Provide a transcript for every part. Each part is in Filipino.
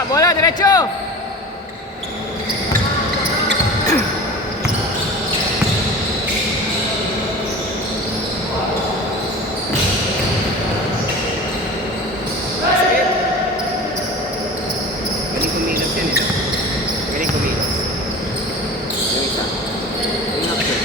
Benza, bola, derecho. Galing kumilos yan eh. Galing kumilos. Yung isa. Yung action.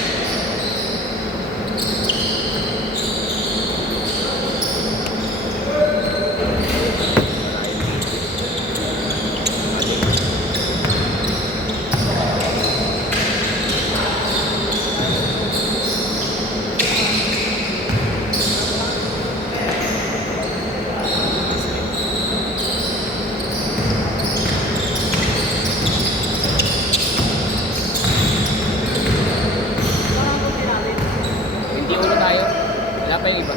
Wala pa yung iba.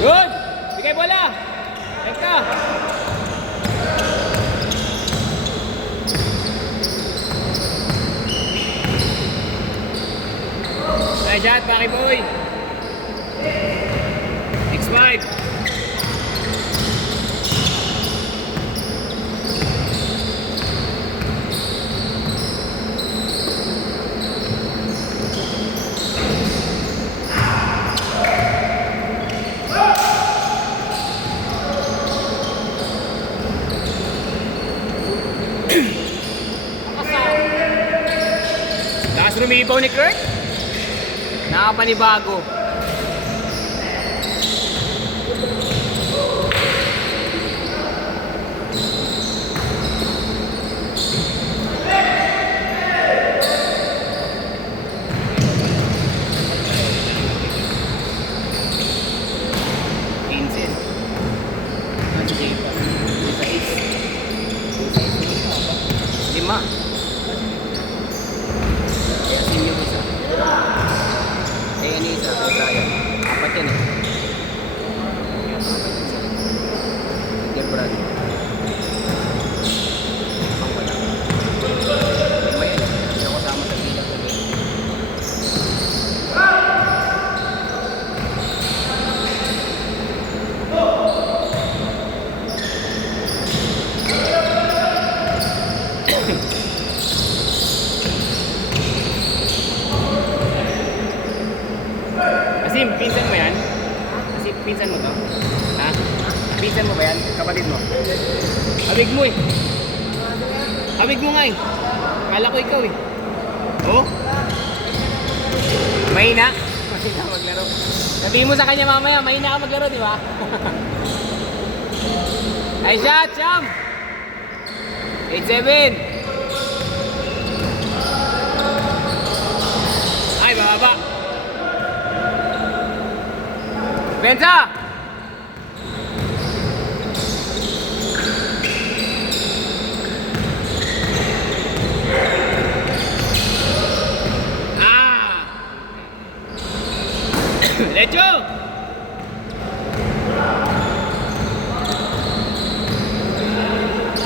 Good! Bigay bola! Teka! Ay, dyan, Paki Boy! X5! Lakas rumibaw ni Kurt. Nakapanibago. Vincent. Lima. Yasin yung isa. Yan yung isa. Kaya apat yan eh. Yan brad. Ang wala. Lima yan. Hindi ako sama sa bilang ko. Asim, pinsan mo yan? Asim, pinsan mo to? Ha? Pinsan mo ba yan? Kapatid mo? Habig mo eh. Habig mo nga eh. Kala ko ikaw eh. Oh? Mahina? Mahina maglaro. Sabihin mo sa kanya mamaya, mahina ka maglaro, di ba? Ay, shot, Cham! 8-7! Ay, bababa! Benza! Ah! Lecho!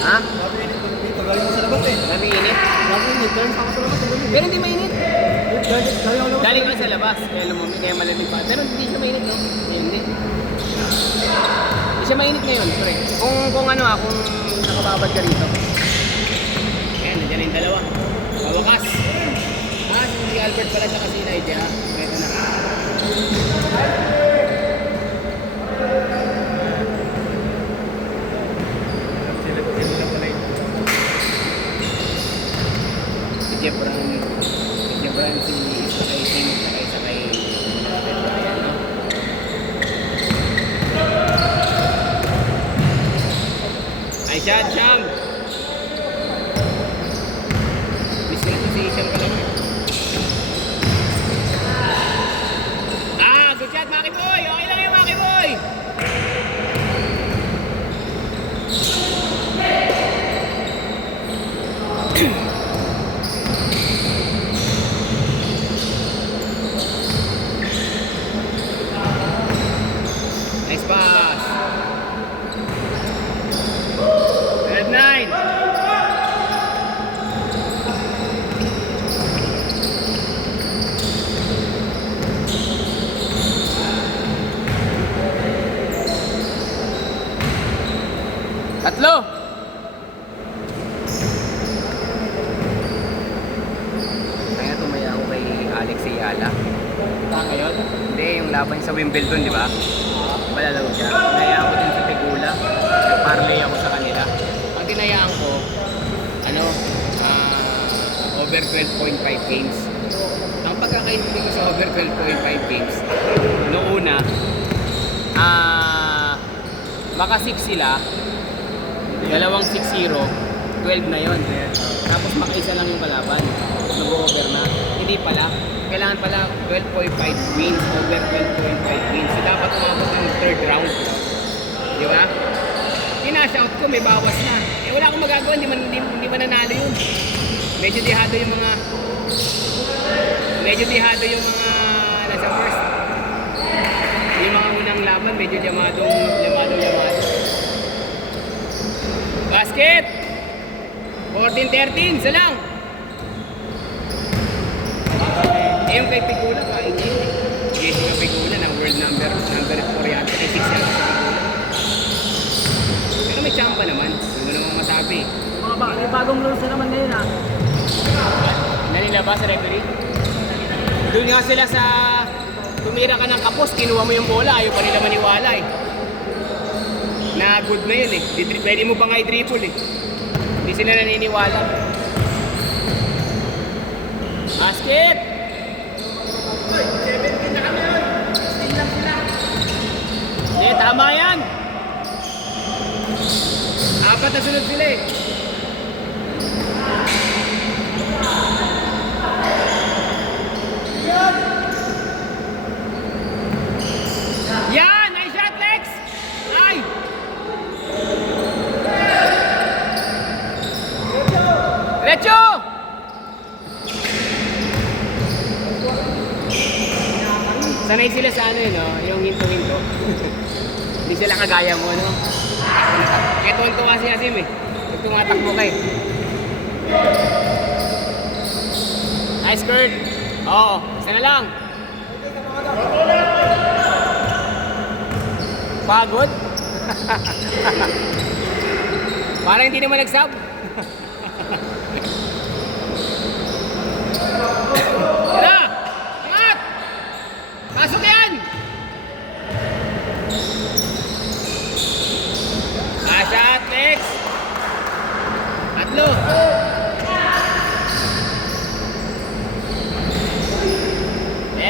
Ha? Galing mo sa labas eh. Dami init? Galing ako sa labas. Pero hindi mainit. Galing ako Galing ka sa labas, kaya lumamig, kaya malamig pa. Pero hindi siya mainit, no? Hindi. Hindi siya mainit ngayon, pre. Kung ano kung nakababad ka rito. Ayan, nandiyan na yung dalawa. Pawakas. Si Albert pala tsaka si Elijah. Ito na. Si Jebran, si isa kay Tim, saka isa kay Brian, no? Ay, Sham! Miss ko ito si Sham ka lang. Good shot, Maki Boy! Okay lang yung Maki Boy! laban sa Wimbledon, di ba? Malalaro siya. Tinayaan ko din sa Pegula. Nag-parlay ako sa kanila. Ang tinayaan ko, over 12.5 games. Ang pagkakaintindi ko sa over 12.5 games, noong una, maka 6 sila, dalawang 6-0, 12 na yon. Tapos makaisa lang yung kalaban, nag-over na. Hindi pala, kailangan pala 12.5 wins, over 12.5 wins. So dapat umabot ng third round. Di ba? Kina-shout ko, may bawas na. Eh wala akong magagawa, hindi man nanalo yun. Medyo dihado yung mga nasa first. Yung mga unang laban, medyo yamado. Basket! 14-13, isa lang. Eh yung kay Pigula, kain niya yun. Jessica Pigula ng world number 4 yata. Kay 6 yata sa Pigula. Pero may champa naman. Hindi mo naman masabi. May bagong rules na naman ngayon, ha? Nalilabas sa referee. Doon nga sila sa tumira ka ng kapos, kinuha mo yung bola, ayaw pa nila maniwala eh. Na good na yun eh. Pwede mo pa nga i-dribble eh. Hindi sila naniniwala. Basket! 17 na kami yun. 16 lang sila. Hindi, tama yan. 4 na sunod sila eh. Yan! Nice shot, Lex! Ay! Diretso! Sanay sila sa ano yun, no? Yung hinto-hinto. Hindi sila kagaya mo, no? Kaya tuwan-tuwa si Asim eh. Pag tumatakbo ka eh. Nice skirt! Oo, isa na lang. Pagod? Parang hindi naman nag-sub. Tara! Angat! Pasok yan! Shot, Lex! Tatlo!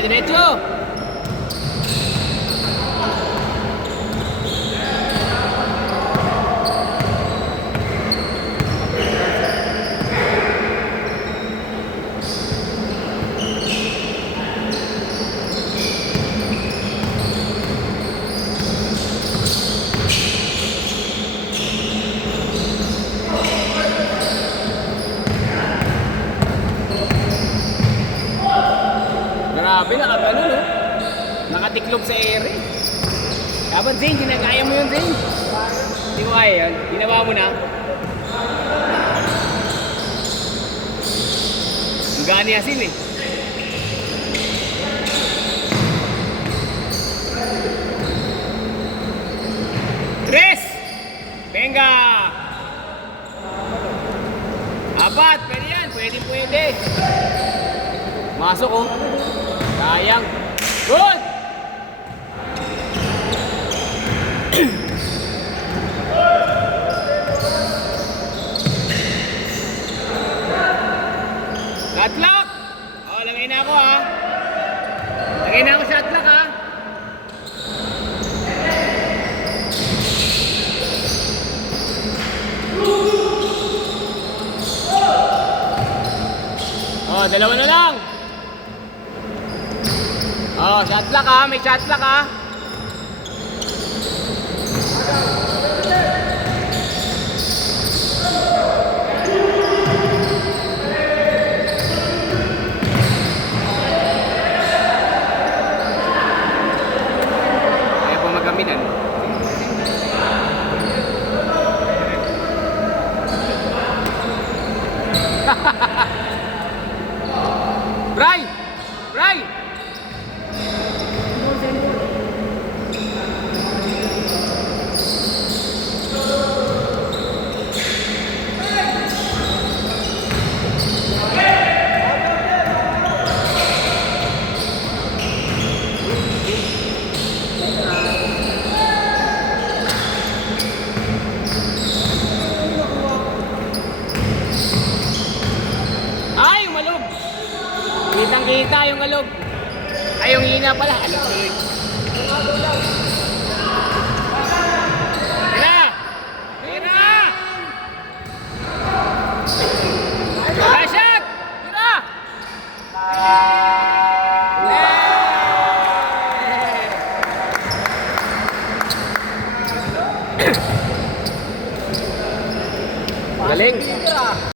Diretso! Grabe, nakagano, no? Nakatiklop sa ere. Dapat, Zane, ginagaya mo yun, Zane. Hindi mo kaya yun. Ginawa mo na. Ang gani asin, eh. Tres! Venga! 4, pwede yan. Pwede. Masok, oh. Sayang. Good! Shot clock! Oh, lagay na ako, ha. Lagay na ako shot clock, ha. Oh, dalawa na lang. Oh, shot clock, ha. May shot clock, ha. Kaya po magaminan. Bray! Bray! Kita yung alog. Ay, yung hina pala. Alog yun. Tira! Tira! Nice shot! Tira! Galing!